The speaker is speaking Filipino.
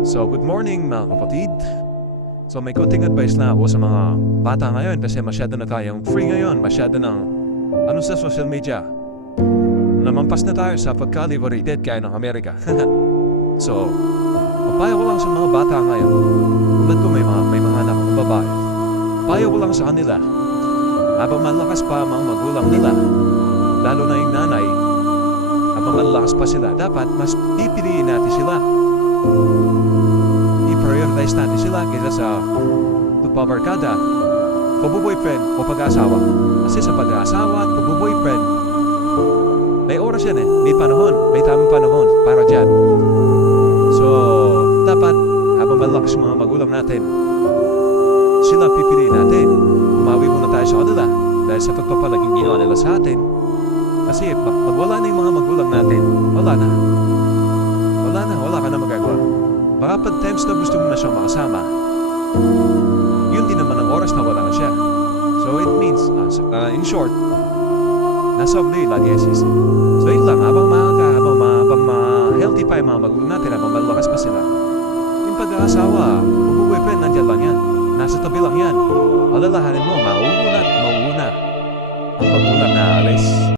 So, good morning mga kapatid. So, may konting advice na ako sa mga bata ngayon kasi masyado na tayong free ngayon, masyado ng sa social media. Namampas na tayo sa pagka-liberated kaya ng Amerika. So, papayo ko lang sa mga bata ngayon. Tulad ko may mga anak kong babae. Payo ko lang sa kanila. Habang malakas pa ang mga magulang nila, lalo na yung nanay, habang malakas pa sila, dapat mas pipiliin natin sila. I-prioritize natin sila kaysa sa pabarkada, pabuboyfriend o pag-asawa. Kasi sa pag-asawa at pabuboyfriend, may oras yan may panahon, may tamang panahon para dyan. So, dapat habang malakas mga magulang natin, sila pipiliin natin. Umawi muna tayo sa kanila dahil sa pagpapalaging ginawa nila sa atin. Kasi pag wala na yung mga magulang natin, wala ka na magagawa. Baka pag times na gusto mo na siyang makasama, yun din naman ang oras na wala na siya. So it means, in short, nasa uli lagi assist. So yun lang, habang healthy pa yung mga magulang natin, habang malakas pa sila, yung pag-aasawa, boyfriend, nandiyan lang yan. Nasa tabi lang yan. Alalahanin mo, mauuna ang magulang na alis.